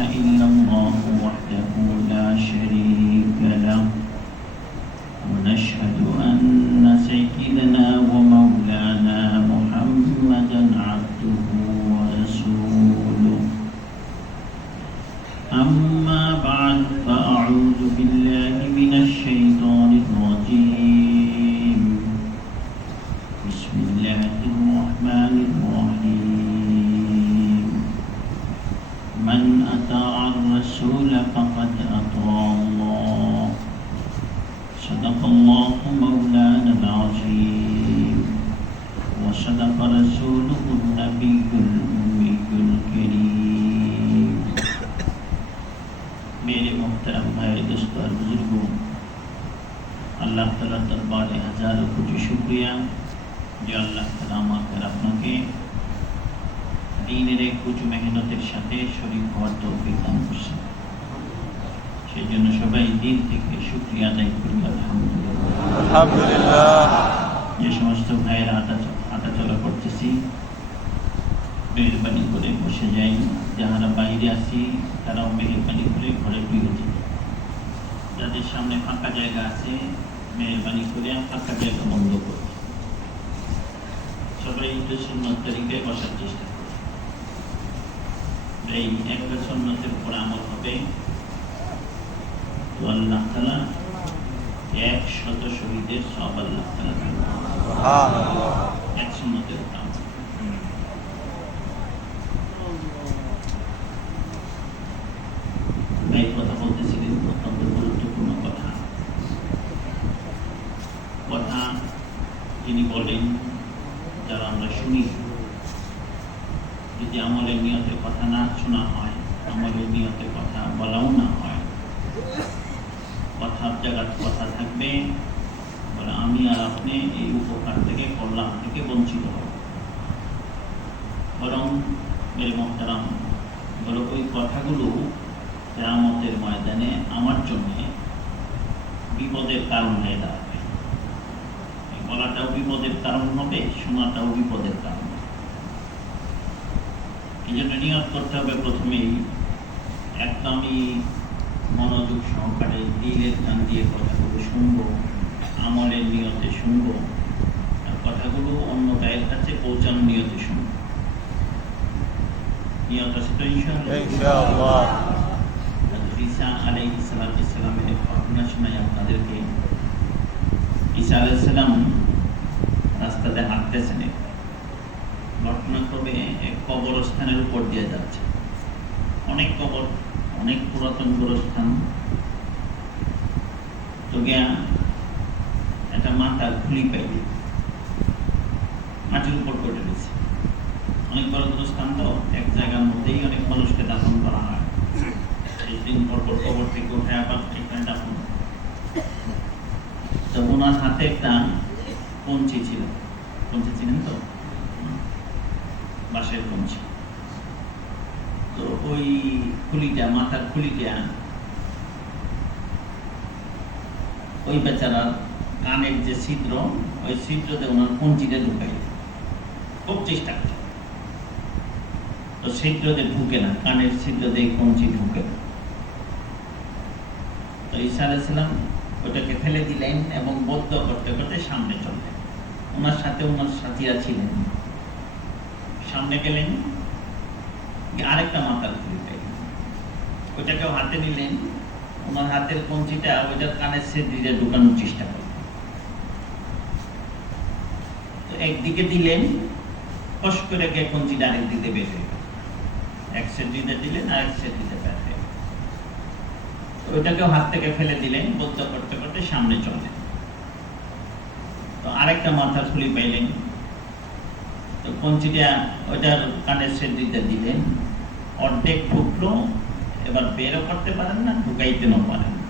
إلا الله وحده لا شريك له ونشهد أن سيدنا ومولانا محمدا عبده ورسوله أما بعد فأعوذ بالله من الشيطان الرجيم بسم الله الرحمن الرحيم من أطاع الرسول فقد أطاع الله صدق الله مولانا العظيم وصدق رسوله النبي الأمي الكريم मेरे मोहतरम भाई दोस्तों और बुजुर्गों, अल्लाह ताला दरबारे हजारों कोटि शुक्रिया যে আল্লাহ তাআলা আমাকে আপনাকে দ্বীনের কুछ মেহনতের সাথে শরীক হওয়ার তৌফিক দান করেছেন। সেই জন্য সবাই দিল থেকে শুকরিয়া আদায় করি আলহামদুলিল্লাহ। যে সমস্ত ভাইয়েরা হাঁটাচলা করতেছি মেহরবানি করে বসে যাই, যারা বাইরে আছি তারাও মেহরবানি করে ঘরে ফিরে যাই। যাদের সামনে ফাঁকা জায়গা আছে মেহরবানি করে ফাঁকা জায়গা বন্ধ করে সবাই একটু সুন্নত তরিকায় বসার চেষ্টা করি। এই একটা সুন্নতের উপর আমল হবে তো আল্লাহ তাআলা 100 শহীদের সওয়াব আল্লাহ তাআলা দেন। সুবহানাল্লাহ। এক সুন্নতের উপর আমল। ভাই কথা বলতেছিলেন অত্যন্ত গুরুত্বপূর্ণ কথা তিনি বলেন, যারা আমরা শুনি যদি আমলের নিয়তের কথা না শোনা হয়, আমলের নিয়তের কথা বলাও না হয়, কথার জায়গায় কথা থাকবে বলে আমি আর আপনি এই উপকার থেকে কল্যাণ থেকে বঞ্চিত হব। বরং মেরে মোহতারাম বলো ওই কথাগুলো কিয়ামতের ময়দানে আমার জন্য বিপদের কারণ হয়ে দাঁড়াবে। বলাটাও বিপদের কারণ হবে, শোনাটাও বিপদের কারণ হবে। এই জন্য নিয়ত করতে হবে প্রথমেই একদমই মনোযোগ সহকারে দিলের কান দিয়ে কথাগুলো শুনবো, আমলের নিয়তে শুনবো, আর কথাগুলো অন্য গায়ের কাছে পৌঁছানোর নিয়তে শুনবো। নিয়ত আছে তো ইনশাআল্লাহ। ঈসা আলাইহিস সালামের ঘটনা শোনাই আপনাদেরকে। ঈসা আলাইহিস সালাম রাস্তাতে হাঁটতেছেন, ঘটনাক্রমে এক কবরস্থানের উপর দিয়ে যাচ্ছে। অনেক কবর, অনেক পুরাতন গোরস্থান। তো গিয়া একটা মাথা খুলি পাইল, মাটির উপর পড়ে রয়েছে। অনেক বড় গোরস্থান তো, এক জায়গার মধ্যেই অনেক মানুষকে দাফন করা হয়। দিন পর পর কবর থেকে উঠে আবার এখানে দাফন। তো ওনার হাতে একটা কঞ্চি ছিল, কঞ্চি ছিলেন তো, বাঁশের কঞ্চি। তো ওই খুলিটা, মাথার খুলিটা ওই বেচারার কানের যে ছিদ্র, ওই ছিদ্রতে ওনার কঞ্চিটা ঢুকাই খুব চেষ্টা করে। তো ছিদ্রতে ঢুকে না, কানের ছিদ্রতে কঞ্চি ঢুকে না। তো ঈসা আলাইহিস সালাম ওটাকে ফেলে দিলেন এবং বদ্ধ করতে করতে সামনে চললেন। ওনার সাথে ওনার সাথীরা ছিলেন। সামনে গেলেন, আরেকটা মাথার খুলি পাইলেন, ওটাকেও হাতে নিলেন। ওনার হাতের কঞ্চিটা ওইটার কানের ছিদ্রে ঢুকানোর চেষ্টা করলেন। তো একদিকে দিলেন, কষ করে গিয়ে কঞ্চিটা আরেক দিকে বের হয়ে গেল। এক ছিদ্রিতে দিলেন, আরেক ছিদ্রিতে বের হয়ে গেল। ওইটাকেও হাত থেকে ফেলে দিলেন, বদ্ধ করতে করতে সামনে চলেন। তো আরেকটা মাথার খুলি পাইলেন, তো কঞ্চিটা ওইটার কানের ছিদ্রিতে দিলেন, অর্ধেক ঢুকলো। এবার বেরও করতে পারেন না, ঢুকাইতেও পারেন না।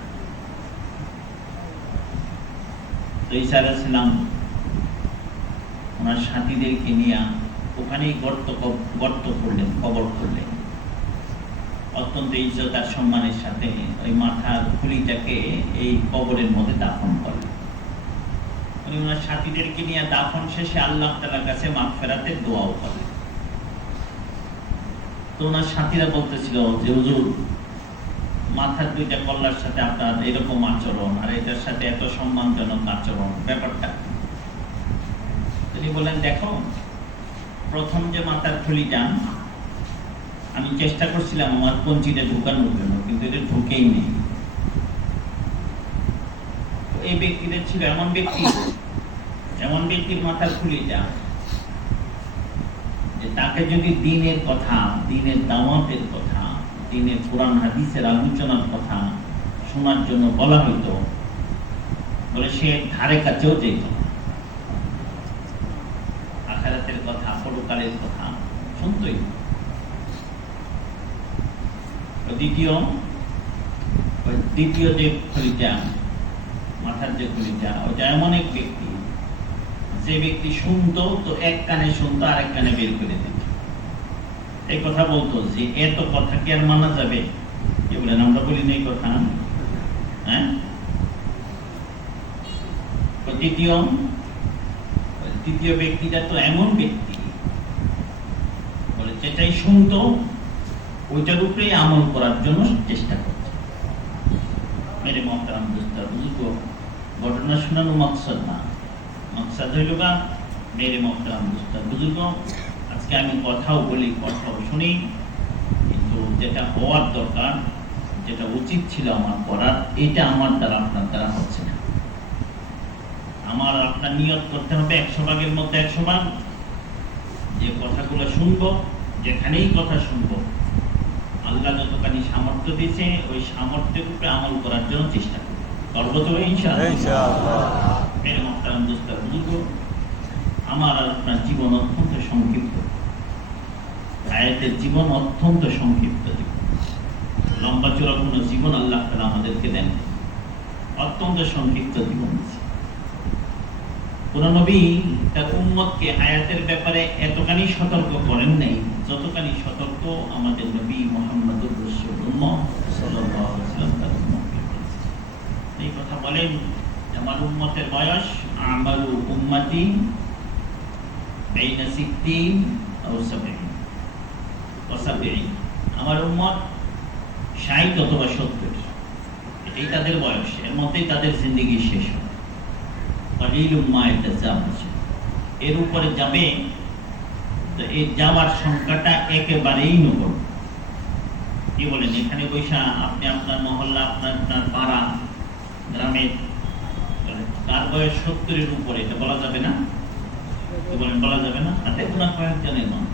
তো ঈসা আলাইহিস সালাম ওনার সাথীদেরকে নিয়ে ওখানেই গর্ত করলেন, কবর করলেন। অত্যন্ত ইজ্জত আর সম্মানের সাথে ওই মাথার খুলিটাকে এই কবরের মধ্যে দাফন করলেন। উনি ওনার সাথীদেরকে নিয়ে দাফন শেষে আল্লাহ তাআলার কাছে মাগফিরাতের দোয়াও করলেন। তো ওনার সাথীরা বলতেছিল যে হুজুর, মাথার দুইটা কল্লার সাথে আপনার এরকম আচরণ, আর এটার সাথে এত সম্মানজনক আচরণ, ব্যাপারটা। তিনি বলেন, দেখো, প্রথম যে মাথার থলিটা আমি চেষ্টা করছিলাম আমার কঞ্চিটা ঢুকানোর জন্য, কিন্তু এটা ঢুকেই নেই। এই ব্যক্তিটা ছিল এমন ব্যক্তির মাথার খুলিটা যে তাকে যদি দিনের কথা, দিনের দাওয়াতের কথা, দিনের কোরআন হাদিসের আলোচনার কথা শোনার জন্য বলা হইতো, বলে সে ধারে কাছেও যেত না। আখিরাতের কথা, পরকালের কথা শুনতই। দ্বিতীয় যে খুলিটা, মাথার যে খুলিটা, ওটা এমন এক ব্যক্তি, যে ব্যক্তি শুনতো তো এক কানে শুনতো, আর এক কানে বের করে দিত। এই কথা বলতো যে এত কথা কি আর মানা যাবে? কি বলেন, আমরা বলি না এই কথা? হ্যাঁ। তৃতীয় ব্যক্তিটা তো এমন ব্যক্তি, বলে যেটাই শুনতো ওইটার উপরেই আমল করার জন্য চেষ্টা করছে। মেরে মহতারাম দোস্তার বুঝুক, ঘটনা শোনানো মকসদ না, মকসদ হইল বা মেরে মহতারাম দোস্তার বুঝুক, আজকে আমি কথাও বলি, কথাও শুনি, কিন্তু যেটা হওয়ার দরকার, যেটা উচিত ছিল আমার করার, এটা আমার দ্বারা আপনার দ্বারা হচ্ছে না। আমার আপনার নিয়ত করতে হবে 100 ভাগের মধ্যে 100 ভাগ, যে কথাগুলো শুনবো, যেখানেই কথা শুনবো, আল্লাহ যতখানি সামর্থ্য দিয়েছে ওই সামর্থ্যের উপরে আমল করার জন্য চেষ্টা করবো। করবো তো ইনশাআল্লাহ। আমার আর আপনার জীবন অত্যন্ত সংক্ষিপ্ত, হায়াতের জীবন অত্যন্ত সংক্ষিপ্ত জীবন, লম্বা চূড়া কোনো জীবন আল্লাহ তাআলা আমাদেরকে দেন, অত্যন্ত সংক্ষিপ্ত জীবন। কোন নবী তার উম্মতকে হায়াতের ব্যাপারে এতখানি সতর্ক করেন নাই যতখানি সতর্ক আমাদের নবী মুহাম্মদুর রাসূলুল্লাহ সাল্লাল্লাহু আলাইহি ওয়াসাল্লাম তার উম্মতকে করেছেন। এই কথা বলেন, আমার উম্মতের বয়স, আমারু উম্মতি বাইনা 60 ও 70, আমার উম্মত 60 অথবা 70, এটাই তাদের বয়স, এর মধ্যেই তাদের জিন্দেগি শেষ হয়। এর উপরে যাবে, তো এই যাওয়ার সংখ্যাটা একেবারেই নগণ্য। কি বলেন, এখানে বৈশা আপনি আপনার মহল্লা, আপনার পাড়া, গ্রামের তার বয়স 70-এর উপরে, এটা বলা যাবে না? কি বলেন, বলা যাবে না? তাতে কোনো কয়েকজনের নয়,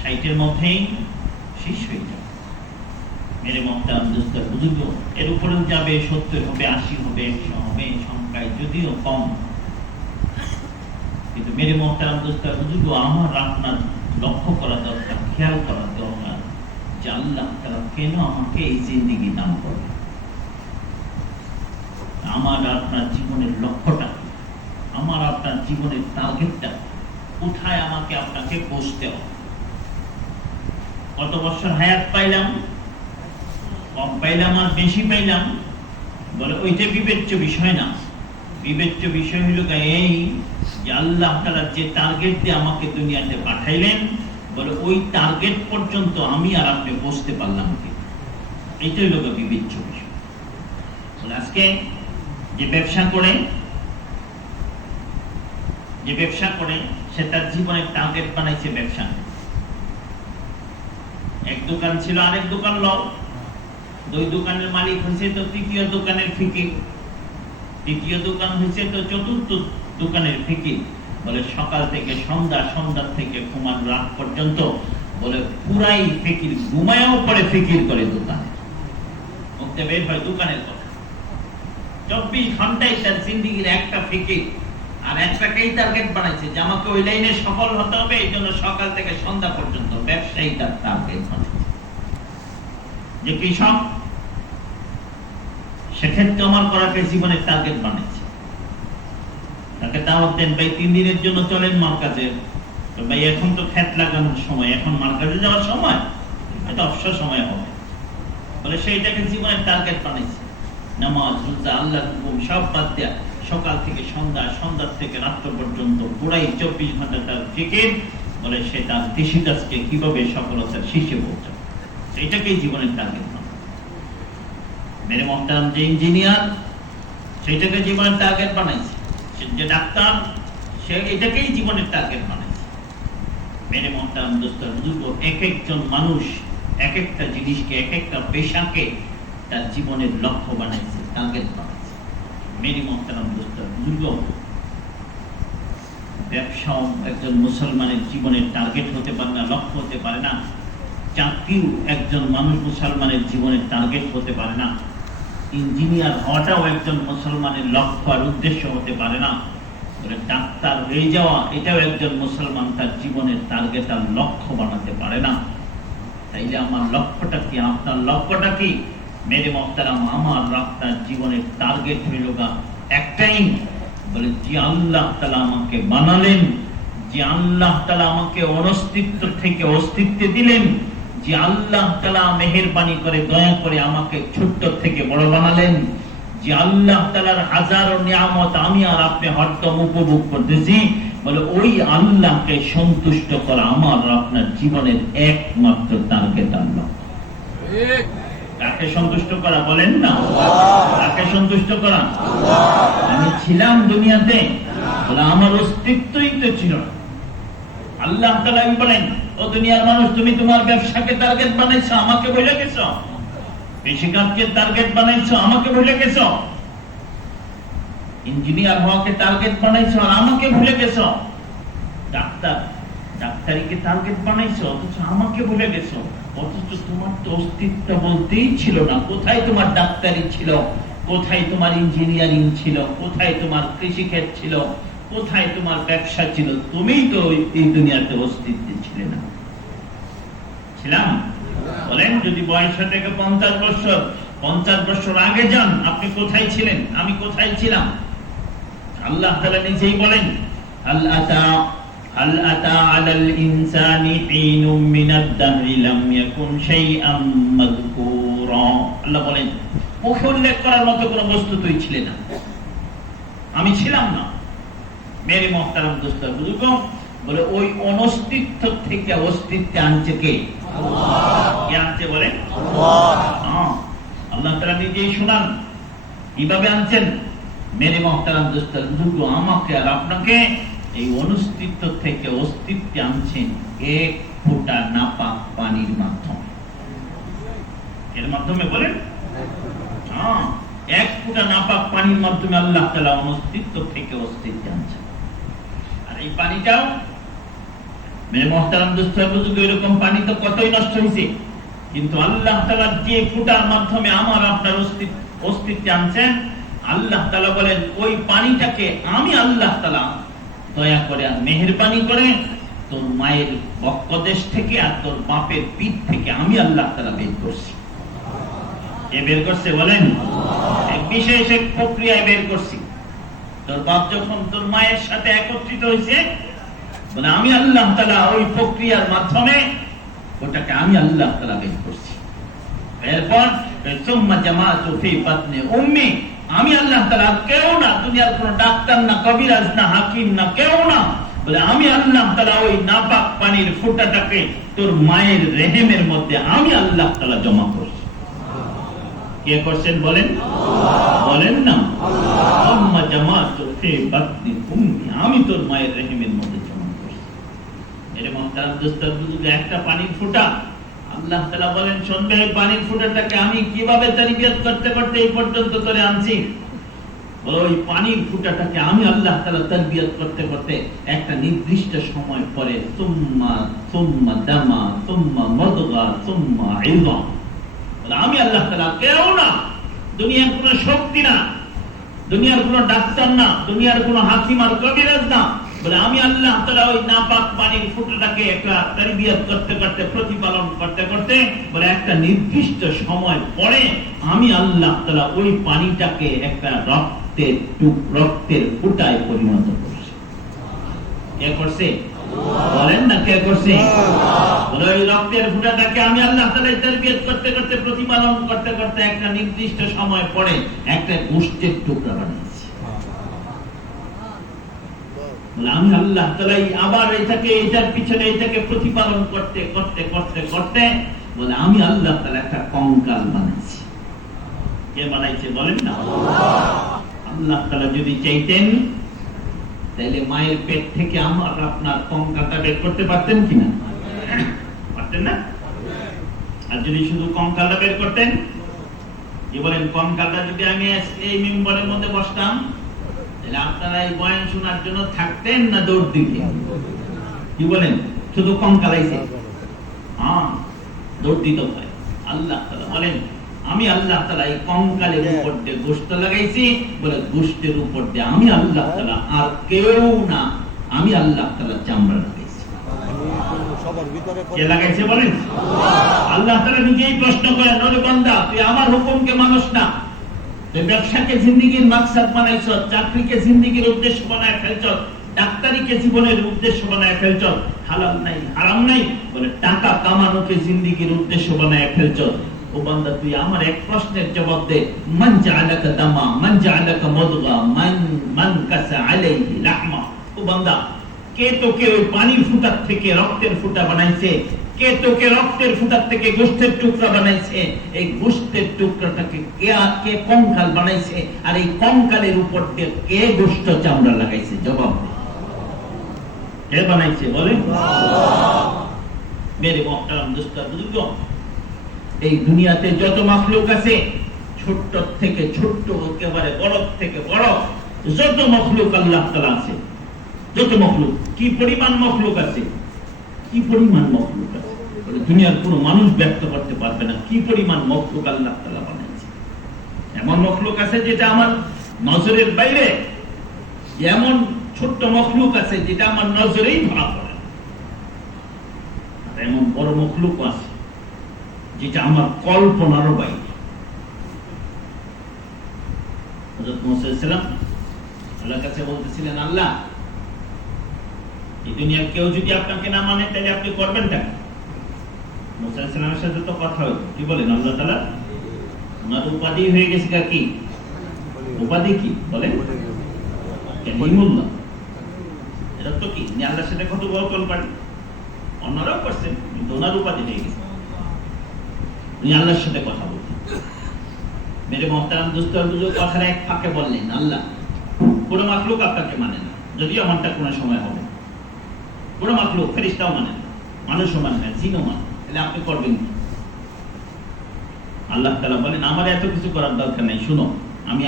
60-এর মধ্যেই শেষ হয়ে যাবে। মেরে মহতারাম দোস্তার বুজুর্গ, এর উপরেও যাবে, 70 হবে, 80 হবে, 100 হবে, সংখ্যায় যদিও কম, কিন্তু মেরে মহতারাম দোস্তার বুজুর্গ, আমার আপনার লক্ষ্য করা দরকার, খেয়াল করা দরকার যে আল্লাহ তাআলা কেন আমাকে এই জিন্দেগি দান করে। আমার আপনার জীবনের লক্ষ্যটা, আমার আপনার জীবনের টার্গেটটা কোথায় আমাকে আপনাকে পৌঁছতে হবে। কত বছর হায়াত পাইলাম, কম পাইলাম আর বেশি পাইলাম, বলে ওইটা বিবেচ্য বিষয় না। বিবেচ্য বিষয় হলো এই যে আল্লাহ তাআলা যে টার্গেট দিয়ে আমাকে দুনিয়াতে পাঠাইলেন, বলে ওই টার্গেট পর্যন্ত আমি আর আপনি পৌঁছতে পারলাম কি, এইটাই হলো বিবেচ্য বিষয়। বলে আজকে যে ব্যবসা করে সে তার জীবনের টার্গেট বানাইছে ব্যবসা। এক দোকান ছিল, আরেক দোকান লও, 2 দোকানের মালিক হয়েছে তো 3য় দোকানের ফিকির, 3য় দোকান হয়েছে তো 4র্থ দোকানের ফিকির। বলে সকাল থেকে সন্ধ্যা, সন্ধ্যা থেকে ঘুমান রাত পর্যন্ত, বলে পুরাই ফিকির, ঘুমায়ও পরে ফিকির করে দোকানে, মুখতে বের হয় দোকানের কথা। 24 ঘন্টায় তার জিন্দেগির একটা ফিকির, আর একটাকেই টার্গেট বানাইছে যে আমাকে ওই লাইনে সফল হতে হবে, এই জন্য সকাল থেকে সন্ধ্যা পর্যন্ত ব্যবসায়ী তার টার্গেট বানাইছে। যে কৃষক, সেক্ষেত্রে আমার করাকে জীবনের টার্গেট বানাইছে। তাকে দাওয়াত দেন, ভাই 3 দিনের জন্য চলেন মার্কেটে, তো ভাই এখন তো ক্ষেত লাগানোর সময়, এখন মার্কেটে যাওয়ার সময়, এটা অবসর সময় হবে, বলে সেইটাকে জীবনের টার্গেট বানাইছে। নামাজ, রোজা, আল্লাহর হুকুম সব বাদ দেয়া সকাল থেকে সন্ধ্যা, সন্ধ্যা থেকে রাত্র পর্যন্ত পুরাই 24 ঘন্টা তার ফিকির, বলে সে তার কৃষিকাজকে কিভাবে সফলতার শীর্ষে পৌঁছাবে, এটাকেই জীবনের টার্গেট বানায়। মেরে মোহতারাম, যে ইঞ্জিনিয়ার সেটাকে জীবনের টার্গেট বানাইছে, যে ডাক্তার সে এটাকেই জীবনের টার্গেট বানাইছে। মেরে মোহতারাম দোস্তার বুজুর্গ, এক একজন মানুষ এক একটা জিনিসকে, এক একটা পেশাকে তার জীবনের লক্ষ্য বানাইছে, টার্গেট বানাইছে। মেরে মোহতারাম দোস্তার বুজুর্গ, ব্যবসাও একজন মুসলমানের জীবনের টার্গেট হতে পারে না, লক্ষ্য হতে পারে না। চাকরিও একজন মানুষ মুসলমানের জীবনের টার্গেট হতে পারে না। ইঞ্জিনিয়ার হওয়াটাও একজন মুসলমানের লক্ষ্য আর উদ্দেশ্য হতে পারে না। ডাক্তার হয়ে যাওয়া এটাও একজন মুসলমান তার জীবনের টার্গেট আর লক্ষ্য বানাতে পারে না। তাইলে আমার লক্ষ্যটা কি, আপনার লক্ষ্যটা কি? মেরে মোহতারাম, আমার আপনার জীবনের টার্গেট হইল একটাই, বলে যে আল্লাহ তাআলা আমাকে বানালেন, যে আল্লাহ তাআলা আমাকে অনস্তিত্ব থেকে অস্তিত্বে দিলেন, যে আল্লাহ তাআলা মেহেরবানি করে দয়া করে আমাকে ছোট্ট থেকে বড় বানালেন, যে আল্লাহ তাআলার হাজারো নিয়ামত আমি আর আপনি হরদম উপভোগ করতেছি, বলে ওই আল্লাহকে সন্তুষ্ট করা আমার আপনার জীবনের একমাত্র টার্গেট। আল্লাহ কাকে সন্তুষ্ট করা বলেন না? কাকে সন্তুষ্ট করা? আমি ছিলাম দুনিয়াতে, বলে আমার অস্তিত্বই তো ছিল না। আল্লাহ তাআলা বলেন, ও দুনিয়ার মানুষ, তুমি তোমার ব্যবসাকে টার্গেট বানাইছো, আমাকে ভুলে গেছো। কৃষিকাজকে টার্গেট বানাইছো, আমাকে ভুলে গেছো। ইঞ্জিনিয়ার হওয়াকে টার্গেট বানাইছো আর আমাকে ভুলে গেছো। ডাক্তারিকে টার্গেট বানাইছো, অথচ আমাকে ভুলে গেছো। অথচ তোমার তো অস্তিত্ব বলতেই ছিল না। কোথায় তোমার ডাক্তারি ছিল, কোথায় তোমার ইঞ্জিনিয়ারিং ছিল, কোথায় তোমার কৃষিক্ষেত ছিল, কোথায় তোমার ব্যবসা ছিল? তুমিই তো এই দুনিয়াতে অস্তিত্বে ছিলে না। ছিলাম? বলেন, যদি বয়স থেকে 50 বছর আগে যান, আপনি কোথায় ছিলেন, আমি কোথায় ছিলাম? আল্লাহ তাআলা নিজেই বলেন, হাল আতা আলাল ইনসানি হিনুম মিনাদ দাহরি লাম ইয়াকুন শাইআম মাযকুরা। আল্লাহ বলেন, মুখে উল্লেখ করার মতো কোনো বস্তু তুই ছিলে না, আমি ছিলাম না। মেরে মোহতারাম দোস্ত বুজুর্গ, বলে ওই অনস্তিত্ব থেকে অস্তিত্বে আনছে কে? আল্লাহ। কে আনছে বলেন? আল্লাহ। আল্লাহ তাআলা নিজেই শুনান কিভাবে আনছেন। মেরে মোহতারাম দোস্ত বুজুর্গ, আমাকে আর আপনাকে এই অনস্তিত্ব থেকে অস্তিত্বে আনছেন এক ফোঁটা নাপাক পানির মাধ্যমে। এর মাধ্যমে বলেন, এক ফোঁটা নাপাক পানির মাধ্যমে আল্লাহ তাআলা অনস্তিত্ব থেকে অস্তিত্বে আনছেন। আর এই পানিটাও মেরে মোহতারাম দোস্ত বুজুর্গ, এরকম পানি তো কতই নষ্ট হয়েছে, কিন্তু আল্লাহ তাআলা যে ফোঁটার মাধ্যমে আমার আপনার অস্তিত্বে আনছেন, আল্লাহ তাআলা বলেন ওই পানিটাকে আমি আল্লাহ তাআলা দয়া করে আর মেহেরবানি করে তোর মায়ের বক্ষদেশ থেকে আর তোর বাপের পিঠ থেকে আমি আল্লাহ তাআলা বের করছি। এ বের করছে বলেন, এক বিশেষ এক প্রক্রিয়ায় বের করছি। তোর বাপ যখন তোর মায়ের সাথে একত্রিত হয়েছে, বলে আমি আল্লাহ তাআলা ওই প্রক্রিয়ার মাধ্যমে ওটাকে আমি আল্লাহ তাআলা বের করছি। এরপর সুম্মা জামাতু ফি বাতনি উম্মি, আমি আল্লাহ তাআলা, কেউ না, দুনিয়ার কোনো ডাক্তার না, কবিরাজ না, হাকিম না, কেউ না, বলে আমি আল্লাহ তাআলা ওই নাপাক পানির ফোঁটাটাকে তোর মায়ের রেহেমের মধ্যে আমি আল্লাহ তাআলা জমা করছি। কে করছেন বলেন? বলেন না, আম্মা জামাতু ফি বাতনি উম্মি, আমি তোর মায়ের রেহেমের মধ্যে জমা করছি। এর মোহতারাম দোস্ত বুজুর্গ, একটা পানির ফোঁটা আল্লাহ তাআলা বলেন, শুনবে এই পানির ফোঁটাটাকে আমি কিভাবে তারবিয়ত করতে করতে এই পর্যন্ত তোরে আনছি। ওই পানির ফোঁটাটাকে আমি আল্লাহ তাআলা তারবিয়ত করতে করতে একটা নির্দিষ্ট সময় পরে সুম্মা দামা সুম্মা মুদগা সুম্মা ইযাম, আমি আল্লাহ তাআলা, কেউ না, দুনিয়ার কোনো শক্তি না, দুনিয়ার কোনো ডাক্তার না, দুনিয়ার কোনো হাকিম আর কবিরাজ না, বলে আমি আল্লাহ তাআলা ওই নাপাক পানির ফোঁটাটাকে একটা তারবিয়ত করতে করতে, প্রতিপালন করতে করতে, বলে একটা নির্দিষ্ট সময় পরে আমি আল্লাহ তাআলা ওই পানিটাকে একটা রক্তের ফোঁটায় পরিণত করছি। কে করছে? বলেন না, কে করছে? বলে ওই রক্তের ফোঁটাটাকে আমি আল্লাহ তাআলা তারবিয়ত করতে করতে, প্রতিপালন করতে করতে একটা নির্দিষ্ট সময় পরে একটা গোশতের টুকরা বানিয়েছি। আমি আল্লাহ তাআলাই আবার এটার পিছনে এটাকে প্রতিপালন করতে করতে করতে করতে বলে আমি আল্লাহ তাআলা একটা কঙ্কাল বানাইছি। কে বানাইছে বলেন না? আল্লাহ তাআলা যদি চাইতেন তাহলে মায়ের পেট থেকে আমার আপনার কঙ্কালটা বের করতে পারতেন কিনা? পারতেন না? আর যদি শুধু কঙ্কালটা বের করতেন, কি বলেন, কঙ্কালটা যদি আমি এই মিম্বরের মধ্যে বসতাম তাহলে আপনারা এই বয়ান শোনার জন্য থাকতেন না দৌড় দিতেন? কি বলেন? শুধু কঙ্কালাইছে, হ্যাঁ দৌড় দিতে হয়। আল্লাহ তাআলা বলেন আমি আল্লাহ তাআলা এই কঙ্কালের উপর দিয়ে গোশত লাগাইছি, বলে গোশতের উপর দিয়ে আমি আল্লাহ তাআলা আর কেউ না, আমি আল্লাহ তাআলা চামড়া লাগাইছি। কে লাগাইছে বলেন? আল্লাহ তাআলা নিজেই প্রশ্ন করেন, ওরে বান্দা তুই আমার হুকুমকে মানস না, তুই ব্যবসাকে জিন্দেগীর মাকসাদ বানাইছ, চাকরিকে জিন্দেগীর উদ্দেশ্য বানায় ফেলছ, ডাক্তারিকে জীবনের উদ্দেশ্য বানায় ফেলছ, হালাল নাই হারাম নাই বলে টাকা কামানোকে জিন্দেগীর উদ্দেশ্য বানায় ফেলছ। ও বান্দা তুই আমার এক প্রশ্নের জবাব দে, মান জাআলাকা দামা মান জাআলাকা মুদগা মান কাসা আলাইহি লাহমা। ও বান্দা কে তোকে ওই পানির ফুঁটার থেকে রক্তের ফুঁটা বানাইছে? কে তোকে রক্তের ফুঁটার থেকে গোশতের টুকরা বানাইছে? এই গোশতের টুকরাটাকে কে কঙ্কাল বানাইছে? আর এই কঙ্কালের উপর দিয়ে কে গোশত চামড়া লাগাইছে? জবাব দে, কে বানাইছে বলেন? মেরে মুহতারাম দোস্ত বুজুর্গ, এই দুনিয়াতে যত মাখলুক আছে, ছোট থেকে ছোট একেবারে বড় থেকে বড় যত মাখলুক আল্লাহ তাআলা আছে, যত মাখলুক, কি পরিমাণ মাখলুক আছে, কি পরিমাণ মাখলুক আছে দুনিয়ার কোনো মানুষ ব্যক্ত করতে পারবে না। কি পরিমাণ মাখলুক আল্লাহ তাআলা বানাইছে। এমন মাখলুক আছে যেটা আমার নজরের বাইরে, এমন ছোট্ট মাখলুক আছে যেটা আমার নজরেই ধরা পড়ে, এমন বড় মাখলুক আছে যেটা আমার কল্পনারও বাইরে। হযরত মুসা আলাইহিস সালাম আল্লাহর কাছে বলতেছিলেন, আল্লাহ এই দুনিয়ার কেউ যদি আপনাকে না মানে তাহলে আপনি করবেনটা কি? মুসা আলাইহিস সালামের সাথে তো কথা হলো, কি বলেন আল্লাহ তাআলা? ওনার উপাধি হয়ে গেছে কি? উপাধি কি বলেন? কালিমুল্লাহ। এটা তো কি আল্লাহর সাথে কত বড় কলপাড়ি, অন্যরাও করছেন কিন্তু ওনার উপাধি হয়ে গেছে, উনি আল্লাহর সাথে কথা বলতেন। মেরে মুহতারাম দোস্ত বুজুর্গ, কথার এক ফাঁকে বললেন, আল্লাহ কোনো মাখলুক আপনাকে মানে না, যদিও আমারটা কোনো সময় হবে, কোনো মাখলুক ফেরেশতাও মানে না, মানুষও মানে না, জিনও মানে, তাহলে আপনি করবেন কি? আল্লাহ তাআলা বলেন আমার এত কিছু করার দরকার নাই, শুনো আমি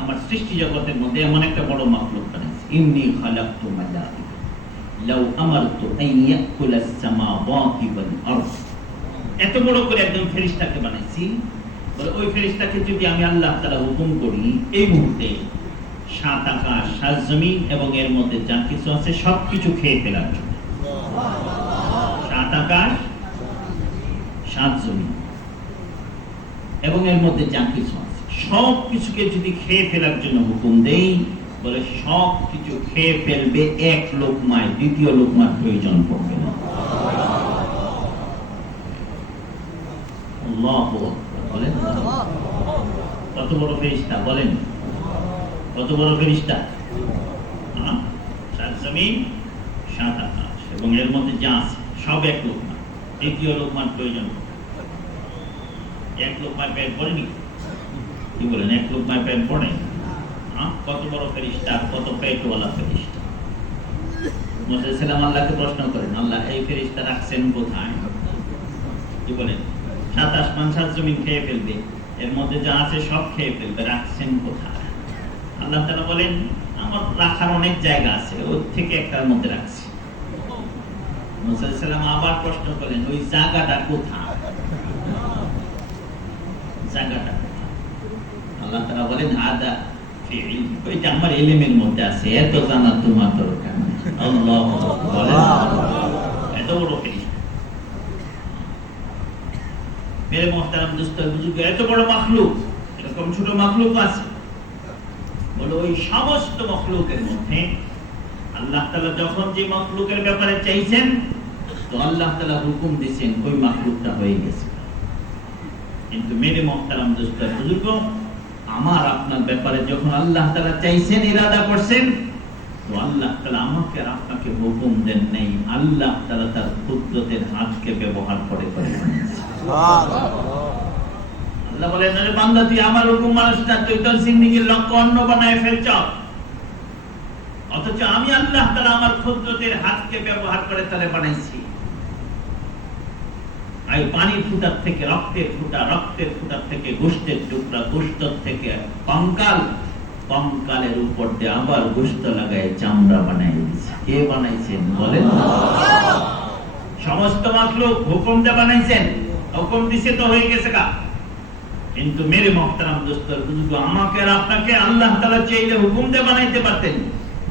আমার সৃষ্টি জগতের মধ্যে এমন একটা বড় মাখলুক বানাইছি, ইন্নী খালাকতু মালাইকা লাউ আমারতু আন ইয়াকুলাস সামাওয়াতি ওয়াল আরদ। এত বড় করে একদম ফেরেশতাকে বানাইছি, বলে ওই ফেরেশতাকে যদি আমি আল্লাহ তাআলা হুকুম করি এই মুহূর্তে 7 আকাশ 7 জমিন এবং এর মধ্যে যা কিছু আছে সবকিছু খেয়ে ফেলার জন্য, 7 আকাশ 7 জমিন এবং এর মধ্যে যা কিছু আছে সবকিছুকে যদি খেয়ে ফেলার জন্য হুকুম দেই, বলে সবকিছু খেয়ে ফেলবে এক লোকমায়, দ্বিতীয় লোকমার প্রয়োজন পড়বে না। আল্লাহু আকবার বলেন। কত বড় ফেরেশতা বলেন, কত বড় ফেরেশতা? 7 জমিন 7 আকাশ এবং এর মধ্যে যা আছে সব এক লোকমা, দ্বিতীয় লোকমার প্রয়োজন। এক লোকমার পেট পড়েনি, কি বলেন? এক লোকমার পেট পড়ে? কত বড় ফেরেশতা, কত পেটওয়ালা ফেরেশতা। মুসা আলাইহিস সালাম আল্লাহকে প্রশ্ন করেন, আল্লাহ এই ফেরেশতা রাখছেন কোথায়? কি বলেন? 7 আসমান 7 জমিন খেয়ে ফেলবে, এর মধ্যে যা আছে সব খেয়ে ফেলবে, রাখছেন কোথায়? আল্লাহ তাআলা বলেন আমার রাখার অনেক জায়গা আছে, ওর থেকে একটার মধ্যে রাখছি। মুসা আলাইহিস সালাম আবার প্রশ্ন করেন, ওই জায়গাটা কোথায়? জায়গাটা কোথায়? আল্লাহ তাআলা বলেন আদা ফিল, ওইটা আমার ইলমের মধ্যে আছে, এত জানা তোমার দরকার নেই। আল্লাহু আকবার। এত বড় ফেরেশতা। মেরে মুহতারাম দোস্ত বুজুর্গ, এত বড় মাখলুক, এরকম ছোট মাখলুক আছে, বলে ওই সমস্ত মাখলুকের মধ্যে আল্লাহ তাআলা যখন যে মাখলুকের ব্যাপারে চাইছেন তো আল্লাহ তাআলা হুকুম দিয়েছেন ওই মাখলুকটা হয়ে গেছে। কিন্তু মেরে মুহতারাম দোস্ত বুজুর্গ, আমার আপনার ব্যাপারে যখন আল্লাহ তাআলা চাইছেন, ইরাদা করছেন, তো আল্লাহ তাআলা আমাকে আর আপনাকে হুকুম দেন নাই, আল্লাহ তাআলা তার কুদরতের হাতকে ব্যবহার করে আল্লাহ বলেন, আরে বান্দা তুই আমার হুকুম মানিস না, তুই তোর জিন্দেগীর লক্ষ্য অন্য বানায় ফেলছ। অথচ আমি আল্লাহ তাআলা আমার কুদরতের হাতকে ব্যবহার করে তারে বানাইছি। এই পানির ফুটার থেকে রক্তের ফুটা, রক্তের ফুটার থেকে গোশতের টুকরা, গোশত থেকে কঙ্কাল, কঙ্কালের উপর দিয়ে আবার গোশত লাগায় চামড়া বানাই দিয়েছে। কে বানাইছেন বলেন? সমস্ত মাখলুক হুকুম দিয়ে বানাইছেন, হুকুম দিছে তো হয়ে গেছে কা। কিন্তু মেরে মুহতারাম দোস্তর বুজুর্গ, আমাকে আর আপনাকে আল্লাহ তাআলা চাইলে হুকুম দিয়ে বানাইতে পারতেন,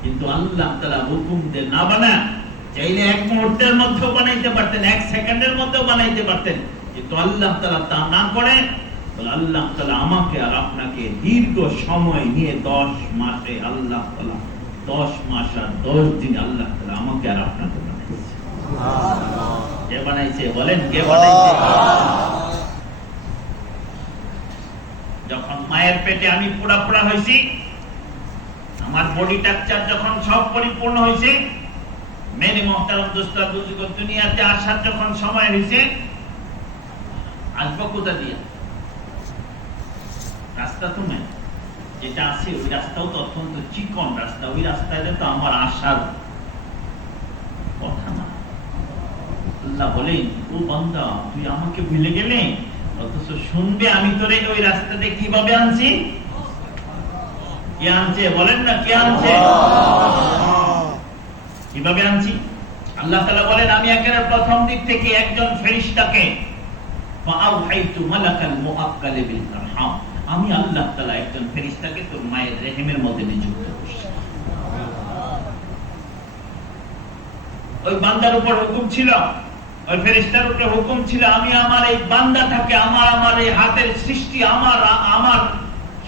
কিন্তু আল্লাহ তাআলা হুকুম দিয়ে না বানায় চাইলে এক মুহূর্তের মধ্যেও বানাইতে পারতেন, এক সেকেন্ডের মধ্যেও বানাইতে পারতেন, কিন্তু আল্লাহ তাআলা তা না করে আল্লাহ তাআলা আমাকে আর আপনাকে দীর্ঘ সময় নিয়ে 10 মাসে আল্লাহ তাআলা 10 মাস আর 10 দিন আল্লাহ তাআলা আমাকে আর আপনাকে বানাইছে। কে বানাইছে বলেন? কে বানাইছে? যখন মায়ের পেটে আমি পোড়া পোড়া হয়েছি, আমার বডি স্ট্রাকচার যখন সব পরিপূর্ণ হয়েছে, মেনে মুহতারাম দোস্তার বুজুর্গ, দুনিয়াতে আসার যখন সময় হয়েছে, আসবো কোথা দিয়ে? রাস্তা তো নাই, যেটা আছে ওই রাস্তাও তো অত্যন্ত চিকন রাস্তা, ওই রাস্তায় তো আমার আসার কথা না। আল্লাহ বলেন, ও বান্দা তুই আমাকে ভুলে গেলে, অথচ শুনবে আমি তোরে ওই রাস্তাতে কিভাবে আনছি। কে আনছে বলেন না? কে আনছে? কিভাবে আনছি? আল্লাহ তাআলা বলেন, আমি একেবারে প্রথম দিক থেকে একজন ফেরেশতাকে ফাআউহাইতু মালাকাল মুআক্কাল বিল আরহাম, আমি আল্লাহ তাআলা একজন ফেরেশতাকে তোর মায়ের রেহেমের মধ্যে নিযুক্ত করছি। ওই বান্দার উপর হুকুম ছিল, ওই ফেরেশতার উপর হুকুম ছিল, আমি আমার এই বান্দাটাকে, আমার এই হাতের সৃষ্টি, আমার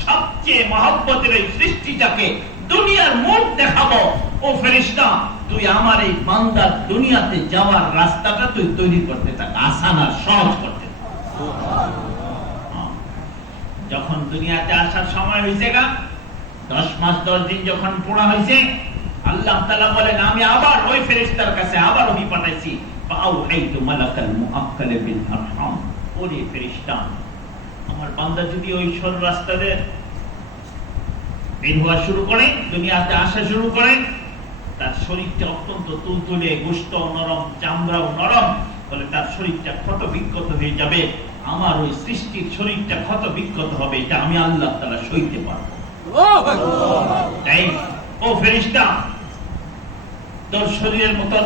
সবচেয়ে মহব্বতের এই সৃষ্টিটাকে দুনিয়ার মুখ দেখাবো। ও ফেরেশতা, তুই আমার এই বান্দার দুনিয়াতে যাওয়ার রাস্তাটা তুই তৈরি করতে থাক, আসান আর সহজ করতে থাক। যখন দুনিয়াতে আসার সময় হয়েছে গা, 10 মাস 10 দিন যখন পুরা হয়েছে, আল্লাহ তাআলা বলেন, আমি আবার ওই ফেরেশতার কাছে আবার ওহী পাঠাইছি, ফাআউহাইতু মালাকাল মুআক্কাল বিল আরহাম, ওরে ফেরেশতা, আমার বান্দা যদি ওই সর রাস্তাতে বের হওয়া শুরু করে, দুনিয়াতে আসা শুরু করে, তার শরীরটা অত্যন্ত তুলতুলে, গোশত নরম, চামড়াও নরম, বলে তার শরীরটা ক্ষত বিক্ষত হয়ে যাবে, আমার ওই সৃষ্টির শরীরটা ক্ষত বিক্ষত হবে, এটা আমি আল্লাহ তাআলা সইতে পারবো। তাই ও ফেরেশতা, তোর শরীরের মতো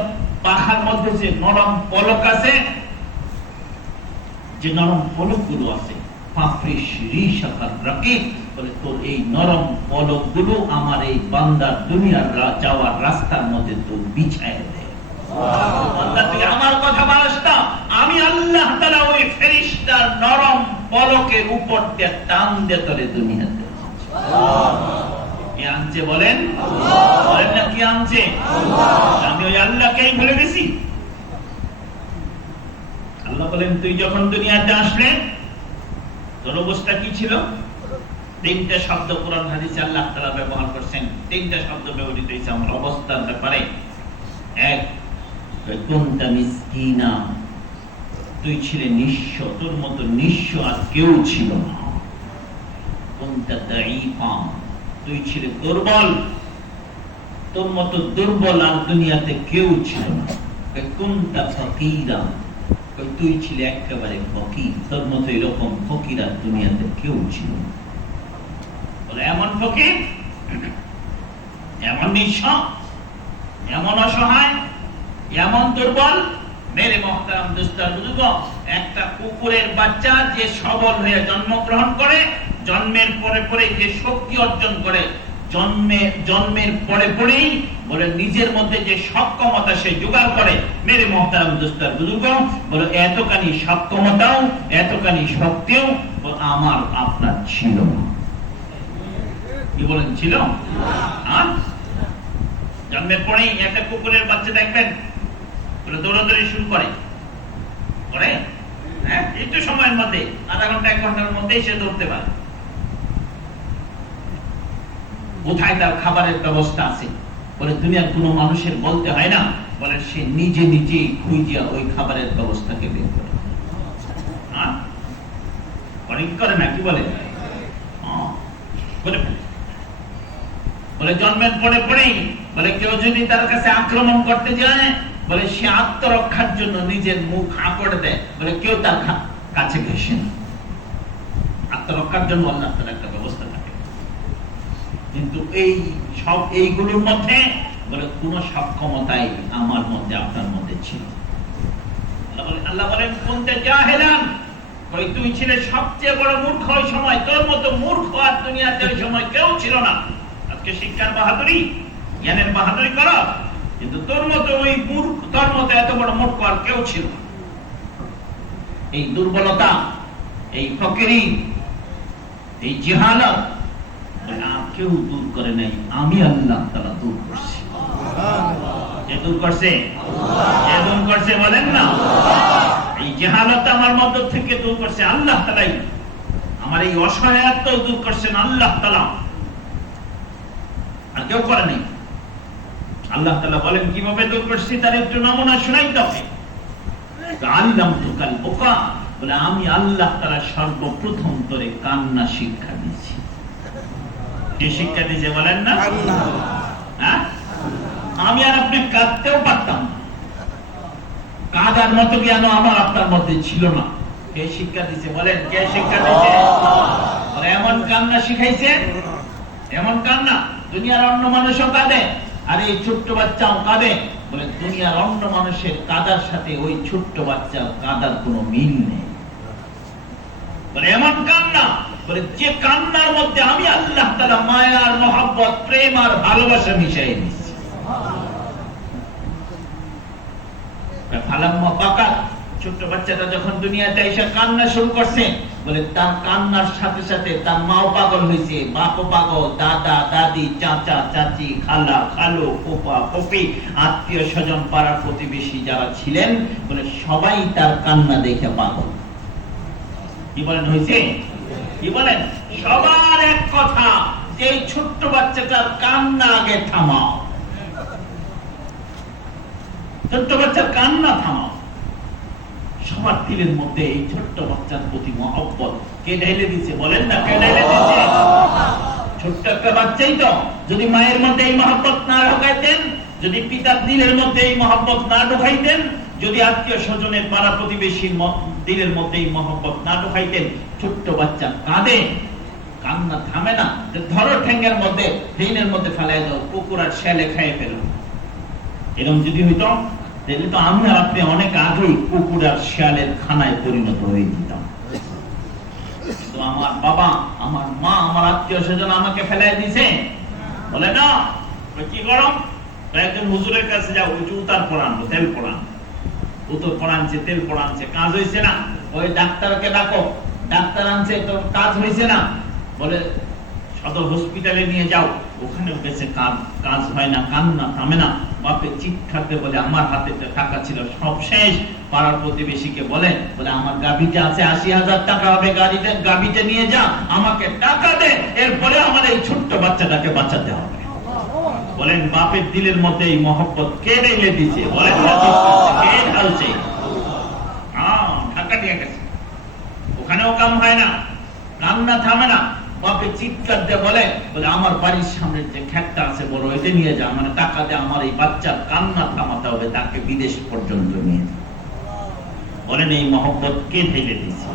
পাখার মধ্যে যে নরম পলক আছে, যে নরম পলকগুলো আছে, ফাফরিশ রিশাকার রাকিব, বলে তোর এই নরম পলকগুলো আমার এই বান্দার দুনিয়ার যাওয়ার রাস্তার মধ্যে তো বিছায় দে। বান্দা তুই আমার কথা মানিস না, আমি আল্লাহ তাআলা ওই ফেরেশতার নরম পলকের উপর দিয়ে টান দিয়ে তোরে দুনিয়াতে কে আনছে বলেন? বলেন না কি আনছে? আমি ওই আল্লাহকেই ভুলে গেছি। আল্লাহ বলেন, তুই যখন দুনিয়াতে আসলে তোর অবস্থা কি ছিল? 3টা শব্দ কোরআন হাদিসে আল্লাহ তাআলা ব্যবহার করেছেন, 3টা শব্দ ব্যবহৃত হয়েছে আমার অবস্থার ব্যাপারে। এক, কুনতা মিসকিনা, তুই ছিলে নিঃস্ব, তোর মতো নিঃস্ব আর কেউ ছিল না। কুনতা দাঈফা, তুই ছিলে দুর্বল, তোর মতো দুর্বল আর দুনিয়াতে কেউ ছিল না। কুনতা ফাকিরা, তুই ছিলে একেবারে ফকির, তোর মতো এরকম ফকির আর দুনিয়াতে কেউ ছিল না। বলে এমন ফকির, এমন নিঃস্ব, এমন অসহায়, এমন দুর্বল। মেরে মুহতারাম দোস্তার বুজুর্গ, একটা কুকুরের বাচ্চা যে সবল হয়ে জন্মগ্রহণ করে, জন্মের পরে পরে যে শক্তি অর্জন করে, জন্মের পরে পরেই বলে নিজের মধ্যে যে সক্ষমতা সে জোগাড় করে, মেরে মুহতারাম দোস্তার বুজুর্গ, বলে এতখানি সক্ষমতাও, এতখানি শক্তিও আমার আপনার ছিল না। কি বলেন ছিল? জন্মের পরেই একটা কুকুরের বাচ্চা দেখবেন বলে দৌড়াদৌড়ি শুরু করে, হ্যাঁ, একটু সময়ের মধ্যে, আধা ঘন্টা 1 ঘন্টার মধ্যেই সে দৌড়তে পারে। কোথায় তার খাবারের ব্যবস্থা আছে, বলে দুনিয়ার কোনো মানুষের বলতে হয় না, বলে সে নিজে নিজে খুঁজিয়া ওই খাবারের ব্যবস্থাকে বের করে। করে না, কি বলে বলে জন্মের পরে পরেই বলে কেউ যদি তার কাছে আক্রমণ করতে যায়, বলে সে আত্মরক্ষার জন্য নিজের মুখ হা করে দেয়, বলে কেউ তার কাছে ঘেসে না। আত্মরক্ষার জন্য আল্লাহ তাআলার একটা ব্যবস্থা থাকে। কিন্তু এই সব এইগুলোর মধ্যে বলে কোন সক্ষমতাই আমার মধ্যে আপনার মধ্যে ছিল। আল্লাহ বলেন কুনতে জাহিলান, ওই তুই ছিলে সবচেয়ে বড় মূর্খ ওই সময়, তোর মতো মূর্খ আর দুনিয়াতে ওই সময় কেউ ছিল না। আজকে শিক্ষার বাহাদুরি, জ্ঞানের বাহাদুরি করো, কিন্তু তোর মতো ওই মূর্খ, তোর মতো এত বড় মূর্খ আর কেউ ছিল না। এই দুর্বলতা, এই ফকিরি, এই জিহালত আর কেউ দূর করে নাই, আমি আল্লাহ তাআলা দূর করছি। কে দূর করছে? কে দূর করছে বলেন না? এই জিহালত আমার মধ্য থেকে দূর করছে আল্লাহ তাআলাই। আমার এই অসহায়ত্ব দূর করছেন আল্লাহ তাআলা, আর কেউ করে নাই। আল্লাহ তাআলা বলেন কিভাবে দূর করছি তার একটু নমুনা শোনাইতে হবে। আল্লামতুকাল বুকা, বলে আমি আল্লাহ তাআলা সর্বপ্রথম তোরে কান্না শিক্ষা দিয়েছি। কি শিক্ষা দিয়েছে বলেন না? হ্যাঁ, আমি আর আপনি কাঁদতেও পারতাম, কাঁদার মতো জ্ঞান আমার আপনার মধ্যে ছিল না। কে শিক্ষা দিয়েছে বলেন? কে শিক্ষা দিয়েছে? এমন কান্না শিখাইছে, এমন কান্না দুনিয়ার অন্য মানুষও কাঁদে, আর এই ছোট্ট বাচ্চাও কাঁদে। বলে দুনিয়ার অন্য মানুষের কাঁদার সাথে ওই ছোট্ট বাচ্চার কাঁদার কোনো মিল নেই। বলে এমন কান্না, বলে যে কান্নার মধ্যে আমি আল্লাহ তাআলা মায়া, মহব্বত, প্রেম আর ভালোবাসা মিশিয়ে দিচ্ছি। ফালাম্মা বাকাত, ছোট্ট বাচ্চাটা যখন দুনিয়াতে এসে কান্না শুরু করছে, বলে তার কান্নার সাথে সাথে তার মাও পাগল হয়েছে, বাপও পাগল, দাদা দাদি, চাচা চাচি, খালা খালু, ফুফা ফুফি, আত্মীয় স্বজন, পাড়া প্রতিবেশী যারা ছিলেন, বলে সবাই তার কান্না দেখে পাগল। কি বলেন হয়েছে? কি বলেন? সবার এক কথা, যে এই ছোট্ট বাচ্চাটার কান্না আগে থামাও, ছোট্ট বাচ্চার কান্না থামাও। সবার দিলের মধ্যে এই ছোট্ট বাচ্চার প্রতি মহব্বত কে ঢেলে দিচ্ছে বলেন না? কে ঢেলে দিচ্ছে? ছোট্ট একটা বাচ্চাই তো। যদি মায়ের মধ্যে এই মহব্বত না ঢোকাইতেন, যদি পিতার দিলের মধ্যে এই মহব্বত না ঢোকাইতেন, যদি আত্মীয় স্বজনের, পাড়া প্রতিবেশীর দিলের মধ্যে এই মহব্বত না ঢোকাইতেন, ছোট্ট বাচ্চা কাঁদে, কান্না থামে না। ধরো ঠ্যাঙ্গের মধ্যে, ড্রেনের মধ্যে ফেলাই দাও, কুকুর আর শেলে খেয়ে ফেলো। এরকম যদি হইতো, তাহলে তো আমি আর আপনি অনেক আগেই কুকুর আর শেয়ালের খানায় পরিণত হয়ে যেতাম। তো আমার বাবা, আমার মা, আমার আত্মীয় স্বজন আমাকে ফেলাই দিছে, বলে না কি গরম, একজন হুজুরের কাছে যাও, ওই উতার পড়ান, তেল পড়ান, উত্তর পড়ানছে, তেল পড়ানছে, কাজ হয়েছে না, ওই ডাক্তারকে ডাকো, ডাক্তার আনছে, তোর কাজ হয়েছে না, বলে সদর হসপিটালে নিয়ে যাও, ওখানে গেছে, কাজ হয় না, কান্না থামে না। বাপে চিৎকারতে বলে আমার হাতে টাকা ছিল সব শেষ। পাড়ার প্রতিবেশীকে বলে আমার গাভীতে আছে ৮০,০০০ টাকা হবে, গাভীতে নিয়ে যা, আমাকে টাকা দে, এরপরে আমার এই ছোট্ট বাচ্চাটাকে বাঁচাতে হবে। বলেন বাপের দিলের মধ্যে এই মহব্বত কে ঢেলে দিছে বলেন না? কে ঢালছে? ঢাকা নিয়ে গেছে, ওখানেও কাম হয় না, কান্না থামে না। বাপে চিৎকার দিয়ে বলে আমার বাড়ির সামনে যে ক্ষেতটা আছে বড়, এটা নিয়ে যা, মানে টাকা দিয়ে আমার এই বাচ্চার কান্না থামাতে হবে, তাকে বিদেশ পর্যন্ত নিয়ে যা। বলেন এই মহব্বত কে ঢেলে দিয়েছে?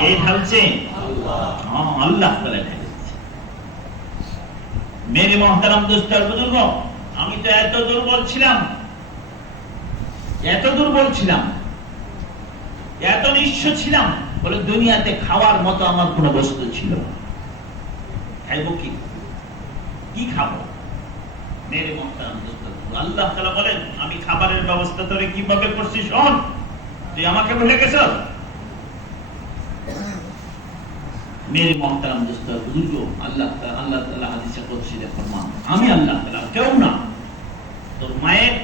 কে ঢালছে? আল্লাহ তাআলা ঢেলে দিয়েছে। মেরে মহতারাম দোস্ত আর বুজুর্গ, আমি তো এত দুর্বল ছিলাম, এত দুর্বল ছিলাম, এত নিঃস্ব ছিলাম, বলে দুনিয়াতে খাওয়ার মতো আমার কোনো বস্তু ছিল না। খাইব কি খাবো? মেরে মহতারাম দোস্ত, আল্লাহ তাআলা বলেন আমি খাবারের ব্যবস্থা তোরে কিভাবে করছি শোন, তুই আমাকে ভুলে গেছ? মেরে মহতারাম দোস্ত বুজুর্গ, আল্লাহ তাআলা হাদিসে কুদসিতে ফরমান, আমি আল্লাহ তাআলা, কেউ না, তোর মায়ের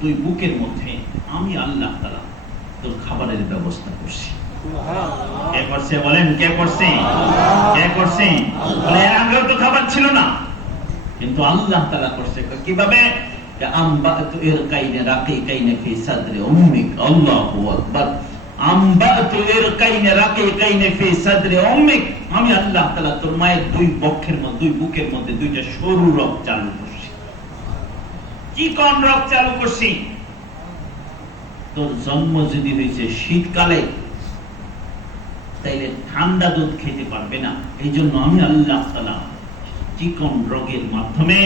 দুই বুকের মধ্যে আমি আল্লাহ তাআলা তোর খাবারের ব্যবস্থা করছি। কে করছে বলেন? কে করছে? কে করছে? বলে আগেও তো খাবার ছিল না, কিন্তু আল্লাহ তাআলা করছে কিভাবে? আম্বাতু ইরকাইনে রাকিকাইনে ফি সাদরি উম্মিক। আল্লাহু আকবার। আম্বাতু ইরকাইনে রাকিকাইনে ফি সাদরি উম্মিক। আমি আল্লাহ তাআলা তোর মায়ের দুই বক্ষের মধ্যে, দুই বুকের মধ্যে দুইটা সরু রগ চালু করছি। কি কোন রগ চালু করছি? তোর জন্ম যদি হয়েছে শীতকালে, তাইলে ঠান্ডা দুধ খেতে পারবে না। এই জন্য আমি আল্লাহ তাআলা চিকন রোগের মাধ্যমে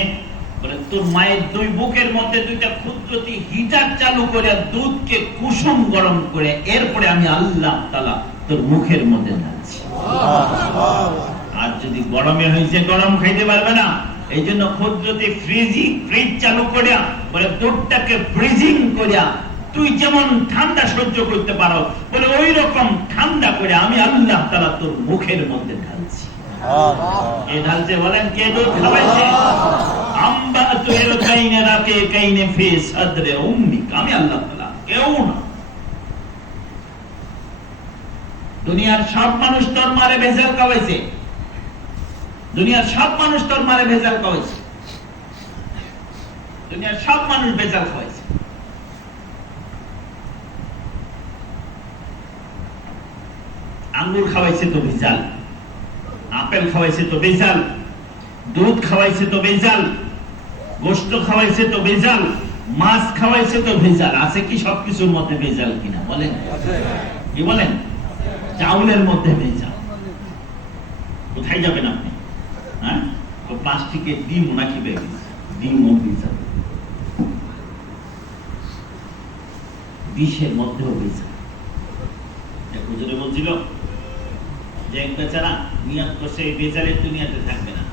বলে তোর মায়ের দুই বুকের মধ্যে দুইটা ক্ষুদ্রতি হিটার চালু করে দুধকে কুসুম গরম করে এরপরে আমি আল্লাহ তাআলা তোর মুখের মধ্যে ঢালছি। আর যদি গরমে হয়েছে, গরম খাইতে পারবে না। এই জন্য ক্ষুদ্রতি ফ্রিজ চালু করিয়া বলে দুধটাকে ফ্রিজিং করিয়া তুই যেমন ঠান্ডা সহ্য করতে পারো, বলে ওই রকম ঠান্ডা করে আমি আল্লাহ তাআলা তোর মুখের মধ্যে ঢালছি। কে ঢালছে বলেন? কে দুধ খাওয়াইছে? আম্বাতু ইরকাইনে রাকিকাইনে ফি সাদরি উম্মিক। আমি আল্লাহ তাআলা, কেউ না। দুনিয়ার সব মানুষ তোর মারে ভেজাল খাওয়াইছে। দুনিয়ার সব মানুষ তোর মারে ভেজাল খাওয়াইছে। দুনিয়ার সব মানুষ ভেজাল খাওয়াইছে। আঙ্গুর খাওয়াইছে তো ভেজাল, আপেল খাওয়াইছে তো ভেজাল, দুধ খাওয়াইছে তো ভেজাল, গোশত খাওয়াইছে তো ভেজাল, মাছ খাওয়াইছে তো ভেজাল। আছে কি সবকিছুর মধ্যে ভেজাল কিনা বলেন? কি বলেন? চাউলের মধ্যে ভেজাল। কোথায় যাবেন আপনি? হ্যাঁ, তো প্লাস্টিকের ডিম নাকি বেবি ডিমও ভেজাল, ডিশের মধ্যেও ভেজাল। এক হুজুরে বলছিল যে এক বেচারা নিয়ত করছে এই ভেজালের দুনিয়াতে থাকবে না,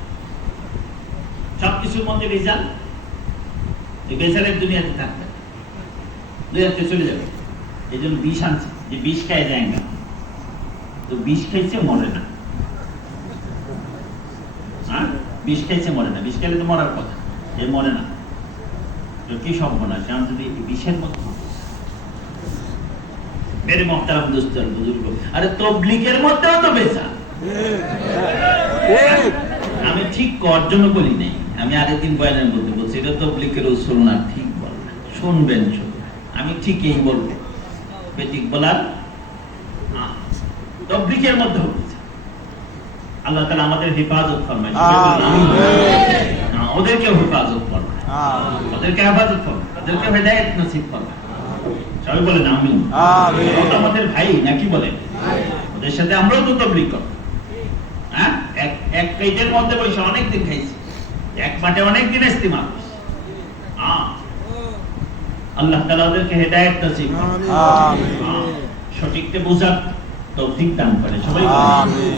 সবকিছুর মধ্যে ভেজাল, এই ভেজালের দুনিয়াতে থাকবে না, দুনিয়াতে চলে যাবে। এই জন্য বিষ আনছে, যে বিষ খায় যায় না। তো বিষ খাইছে মরে না। হ্যাঁ, বিষ খাইছে মরে না। বিষ খাইলে তো মরার কথা, যে মরে না। তো কি সর্বনাশ যদি বিষের মতো। মেরে মুহতারাম দোস্তর বুজুর্গ, আরে তাবলীগের মধ্যেও তো ভেজাল। আমি ঠিক করার জন্য বলি নাই, আমি আরেকদিন বয়ানের মধ্যে বলছি এটা তাবলীগের উসুল না। ঠিক বলবেন, শুনবেন, আমি ঠিকই বলবো। বেঠিক বলার তাবলীগের মধ্যে হচ্ছে। আল্লাহ তাআলা আমাদের হেফাজত ফরমায়, ওদেরকেও হেফাজত ফরমায়, ওদেরকে হেফাজত ফরমায়, ওদেরকে হেদায়েত নসিব ফরমায়। সবাই বলেন আমিন। ওরা আমাদের ভাই নাকি বলেন? ওদের সাথে আমরাও তো তাবলীগ করি। হ্যাঁ, এক প্লেটের মধ্যে বসে অনেকদিন খাইছি, এক পাটে অনেকদিন ইস্তেমাল। আল্লাহ তাআলা ওদেরকে হেদায়েত নসিব করেন, সঠিককে বোঝার তৌফিক দান করে। সবাই আমিন।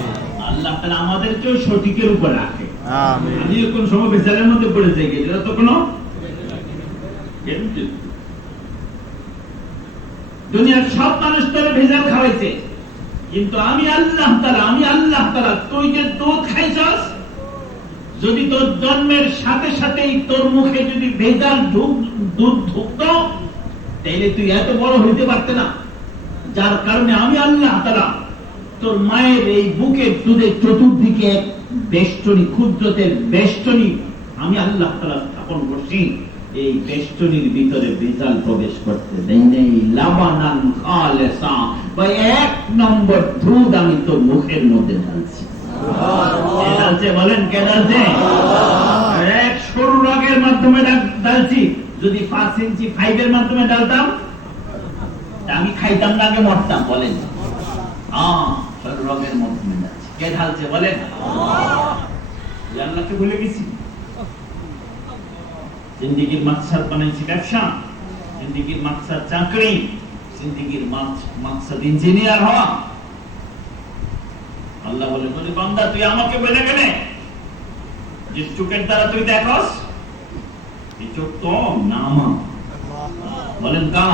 আল্লাহ তাআলা আমাদেরকেও সঠিকের উপর রাখে। আমিন। আমি কোন সময় বেচারের মধ্যে পড়ে যাই, এটা তো কোনো দুনিয়ার সব মানুষ তোর ভেজাল খাওয়াইছে, কিন্তু আমি আল্লাহ তাআলা তুই যে দুধ খাইছস, যদি তোর জন্মের সাথে সাথেই তোর মুখে যদি ভেজাল দুধ ঢুকতো, তাহলে তুই এত বড় হইতে পারতে না। যার কারণে আমি আল্লাহ তাআলা তোর মায়ের এই বুকের দুধের চতুর্দিকে এক বেষ্টনী, ক্ষুদ্রতের বেষ্টনী আমি আল্লাহ তাআলা স্থাপন করছি। এই বেষ্টনীর ভিতরে ভেজাল প্রবেশ করতে দেই নাই। লাবানান খালেসা, বা এক নম্বর দুধ আমি তোর মুখের মধ্যে ঢালছি। কে ঢালছে বলেন? কে ঢালছে? এক সরু রগের মাধ্যমে ঢালছি। যদি 5 ইঞ্চি 5 এর মাধ্যমে ঢালতাম, আমি খাইতাম না, আগে মরতাম। বলেন সরু রগের মাধ্যমে ঢালছি। কে ঢালছে বলেন? আল্লাহকে ভুলে গেছি। জিন্দেগির মাকসাদ বানাইছি ব্যবসা, জিন্দেগির মাকসাদ চাকরি, জিন্দেগির মাকসাদ ইঞ্জিনিয়ার হওয়া। আল্লাহ বলে বান্দা তুই আমাকে বলে গেলে যে চোখের দ্বারা তুই দেখস, এই চোখ তো নামা। বলেন কা?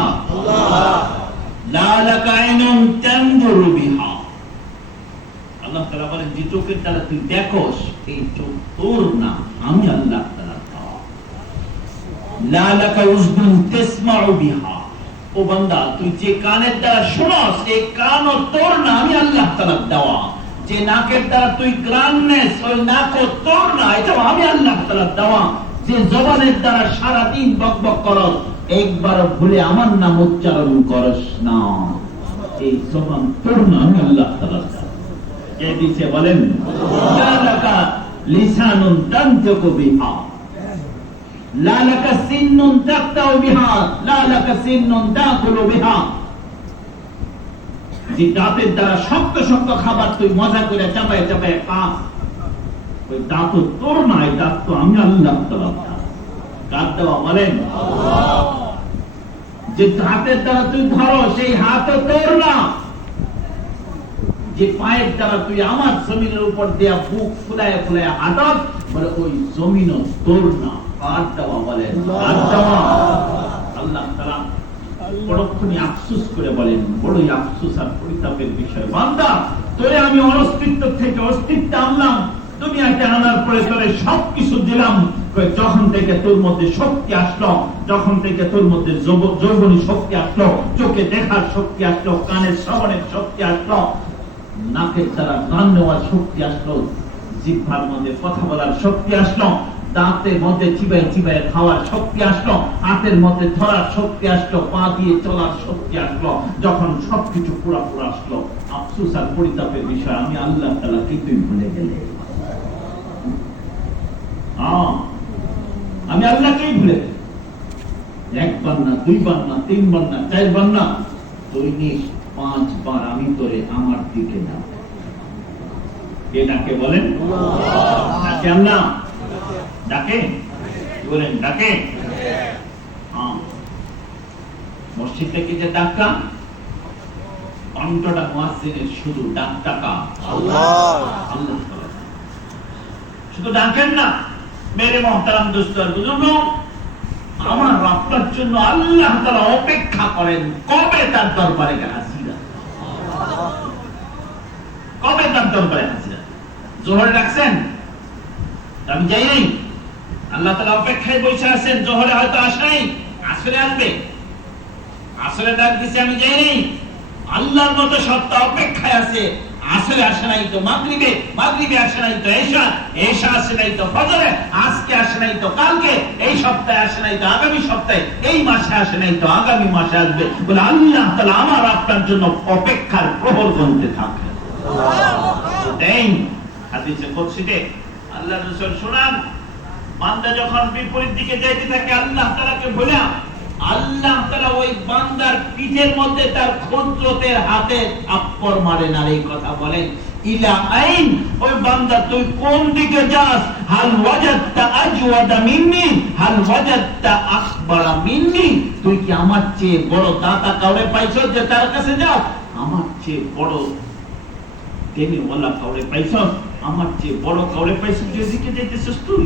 লা লাকা আইনুন তানজুরু বিহা। আল্লাহ তাআলা বলেন যে চোখের দ্বারা তুই দেখস, এই চোখ তোর না, আমি আল্লাহ তাআলা। লা লাকা উযনুন তাসমাউ বিহা। ও বান্দা তুই যে কানের দ্বারা শুনস, এই কানও তোর না, আমি আল্লাহ তাআলার দেওয়া। যে নাকের দ্বারা তুই গ্রামনেস, ওই নাক তোর না, এটা আমি আল্লাহ তাআলা দেওয়া। যে জবানের দ্বারা সারাদিন বকবক করস, একবার ভুলে আমার নাম উচ্চারণ করস না, এই জবান তোর না, আমি আল্লাহ তাআলা দেওয়া। কে দিছে বলেন? লা লাকা লিসানুন তানতাকু বিহা, লা লাকা সিন্নুন তাকতাউ বিহা, লা লাকা সিন্নুন তাকুলু বিহা। যে দাঁতের দ্বারা শক্ত শক্ত খাবার তুই মজা করে চাপায় চাপায় খা, ওই দাঁত তোর না, এই দাঁত তো আমি আল্লাহ তাআলা দেওয়া। কার দেওয়া বলেন? যে হাতের দ্বারা তুই ধরো, সেই হাত তোর না। যে পায়ের দ্বারা তুই আমার জমিনের উপর দেয়া বুক ফুলায় ফুলায় হাঁটস, বলে ওই জমিনও তোর না। কার দেওয়া বলেন? কার দেওয়া? আল্লাহ তাআলা পরক্ষণে আফসোস করে বলেন, বড়ই আফসোস আর পরিতাপের বিষয়, বান্দা তোরে আমি অস্তিত্ব থেকে অস্তিত্ব আনলাম, দুনিয়াতে আনার পরে তোরে সবকিছু দিলাম। যখন থেকে তোর মধ্যে শক্তি আসলো, যখন থেকে তোর মধ্যে যৌবনী শক্তি আসলো, চোখে দেখার শক্তি আসলো, কানের শ্রবণের শক্তি আসলো, নাকের দ্বারা গান নেওয়ার শক্তি আসলো, জিহ্বার মধ্যে কথা বলার শক্তি আসলো, দাঁতের মধ্যে চিবায় চিবায় খাওয়ার শক্তি আসলো, হাতের মধ্যে ধরার শক্তি আসলো, পা দিয়ে চলার শক্তি আসলো, যখন সবকিছু পুরোপুরি আসলো, আফসোস আর পরিতাপের বিষয়, আমি আল্লাহ তাআলা কি তুই ভুলে গেলে? আমি আল্লাহকেই ভুলে গেলে। একবার না, দুইবার না, তিনবার না, চারবার না, দৈনিক 5 বার আমি তোরে আমার দিকে না। কে ডাকে বলেন? ডাকে আল্লাহ, ডাকে বলেন, ডাকে। মসজিদ থেকে যে ডাকটা, কণ্ঠটা মুয়াজ্জিনের শুধু ডাকা আল্লাহ, আল্লাহ শুধু ডাকেন না। মেরে মহতারাম দোস্ত আর বুজুর্গ, আমার আপনার জন্য আল্লাহ তাআলা অপেক্ষা করেন কবে তার দরবারে হাজিরা, কবে তার দরবারে হাজিরা। জোহরে ডাকছেন, আমি যাই নাই, আল্লাহ তাআলা অপেক্ষায় বসে আছেন। জোহরে হয়তো আসে নাই, আসরে আসবে। আসরে ডাক দিছে, আমি যাই নাই, আল্লাহর মতো সত্তা অপেক্ষায় আছে। আসরে আসে নাই তো মাগরিবে, মাগরিবে আসে নাই তো এশা, এশা আসে নাই তো ফজরে, আজকে আসে নাই তো কালকে, এই সপ্তাহে আসে নাই তো আগামী সপ্তাহে, এই মাসে আসে নাই তো আগামী মাসে আসবে। বলে আল্লাহ তাআলা আমার আপনার জন্য অপেক্ষার প্রহর গুনতে থাকে। দেন হাদিসে কুদসিতে আল্লাহ রাসূল শুনান, বান্দা যখন বিপরীত দিকে যাইতে থাকে আল্লাহ তাআলাকে বলে, আল্লাহ তাআলা ওই বান্দার পিঠের মধ্যে তার কুদরতের হাতে থাপ্পড় মারেন আর এই কথা বলেন, ইলা আইন, ওই বান্দা তুই কোন দিকে যাস? হাল ওয়াজাদতা আজওয়াদা মিন্নি, হাল ওয়াজাদতা আকবারা মিন্নি, তুই কি আমার চেয়ে বড় দাতা কাউরে পাইছো যে তার কাছে যাও? আমার চেয়ে বড় দেনি ওয়ালা কাউরে পাইছো? আমার চেয়ে বড় কাউরে পাইছো যেদিকে যাইতেছিস তুই?